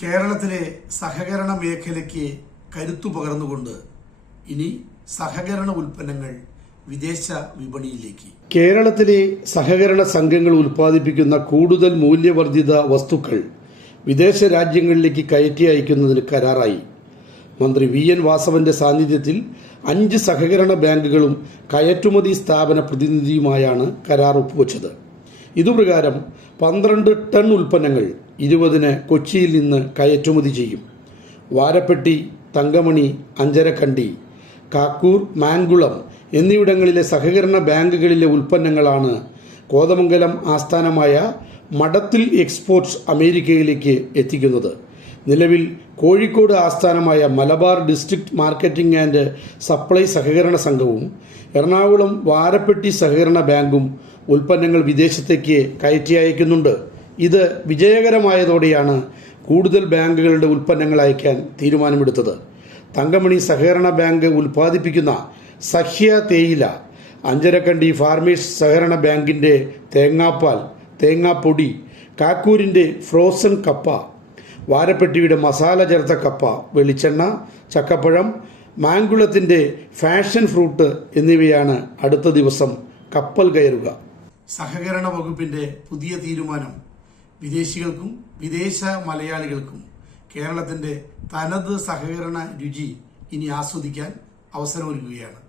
കേരളത്തിലെ സഹകരണ മേഖലയ്ക്ക് കരുത്തു പകർന്നുകൊണ്ട് ഇനി സഹകരണ ഉൽപ്പന്നങ്ങൾ വിദേശ വിപണിയിലേക്ക്. കേരളത്തിലെ സഹകരണ സംഘങ്ങൾ ഉൽപ്പാദിപ്പിക്കുന്ന കൂടുതൽ മൂല്യവർദ്ധിത വസ്തുക്കൾ വിദേശ രാജ്യങ്ങളിലേക്ക് കയറ്റി അയക്കുന്നതിന് കരാറായി. മന്ത്രി വി എൻ വാസവന്റെ സാന്നിധ്യത്തിൽ അഞ്ച് സഹകരണ ബാങ്കുകളും കയറ്റുമതി സ്ഥാപന പ്രതിനിധിയുമായാണ് കരാർ ഒപ്പുവച്ചത്. ഇതുപ്രകാരം പന്ത്രണ്ട് ടൺ ഉൽപ്പന്നങ്ങൾ ഇരുപതിന് കൊച്ചിയിൽ നിന്ന് കയറ്റുമതി ചെയ്യും. വാരപ്പെട്ടി തങ്കമണി അഞ്ചരക്കണ്ടി കാക്കൂർ മാൻകുളം എന്നിവിടങ്ങളിലെ സഹകരണ ബാങ്കുകളിലെ ഉൽപ്പന്നങ്ങളാണ് കോതമംഗലം ആസ്ഥാനമായ മഠത്തിൽ എക്സ്പോർട്സ് അമേരിക്കയിലേക്ക് എത്തിക്കുന്നത്. നിലവിൽ കോഴിക്കോട് ആസ്ഥാനമായ Malabar district marketing and supply സഹകരണ സംഘവും എറണാകുളം വാരപ്പെട്ടി സഹകരണ ബാങ്കും ഉൽപ്പന്നങ്ങൾ വിദേശത്തേക്ക് കയറ്റി അയക്കുന്നുണ്ട്. ഇത് വിജയകരമായതോടെയാണ് കൂടുതൽ ബാങ്കുകളുടെ ഉൽപ്പന്നങ്ങൾ അയക്കാൻ തീരുമാനമെടുത്തത്. തങ്കമണി സഹകരണ ബാങ്ക് ഉൽപ്പാദിപ്പിക്കുന്ന സഹ്യ തേയില അഞ്ചരക്കണ്ടി ഫാർമേഴ്സ് സഹകരണ ബാങ്കിന്റെ തേങ്ങാപ്പാൽ തേങ്ങാപ്പൊടി കാക്കൂരിന്റെ ഫ്രോസൺ കപ്പ വാരപ്പെട്ടിയുടെ മസാല ചേർത്ത കപ്പ വെളിച്ചെണ്ണ ചക്കപ്പഴം മാങ്കുളത്തിന്റെ ഫാഷൻ ഫ്രൂട്ട് എന്നിവയാണ് അടുത്ത ദിവസം കപ്പൽ കയറുക. സഹകരണ വകുപ്പിന്റെ പുതിയ തീരുമാനം വിദേശികൾക്കും വിദേശ മലയാളികൾക്കും കേരളത്തിന്റെ തനത് സഹകരണ രുചി ഇനി ആസ്വദിക്കാൻ അവസരമൊരുക്കുകയാണ്.